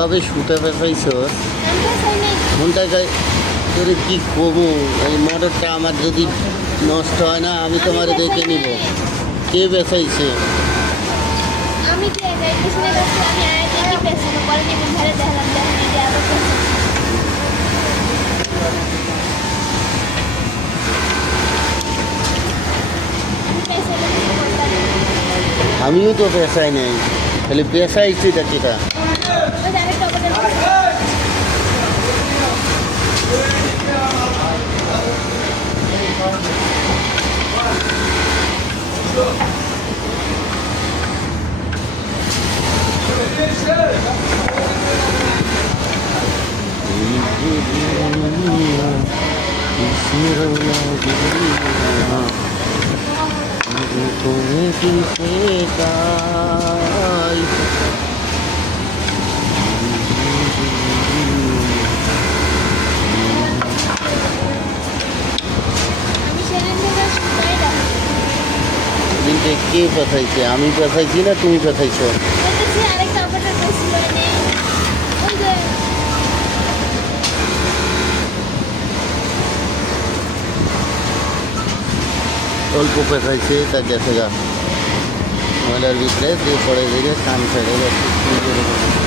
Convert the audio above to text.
এমনভাবে সুতা পেঁচাইছ মনটা তোরে কি করবো। এই মোটরটা আমার যদি নষ্ট হয় না আমি তোমার দেখে নিব। কে বেচাইছে? আমি কি একাই পিছনে গেছি, আমি আয়া দেখি পেছনে পরে দেখি ঘরে দেখলাম দেখেন এই যে এত আমিও তো পেশাই নাই, খালি পেশাইছি তা কিটা। তুমি কি সেটাই দিনটা কে পেঁচাইছে? আমি পেঁচাইছি না তুমি পেঁচাইছো? আরেকটা অপারেটর করছিল এনে ওই যে অল্প পেঁচাইছে তা গেছে গা ময়লার ভিতরে দিয়ে পড়ে দিয়ে কান ফেলে গেছে।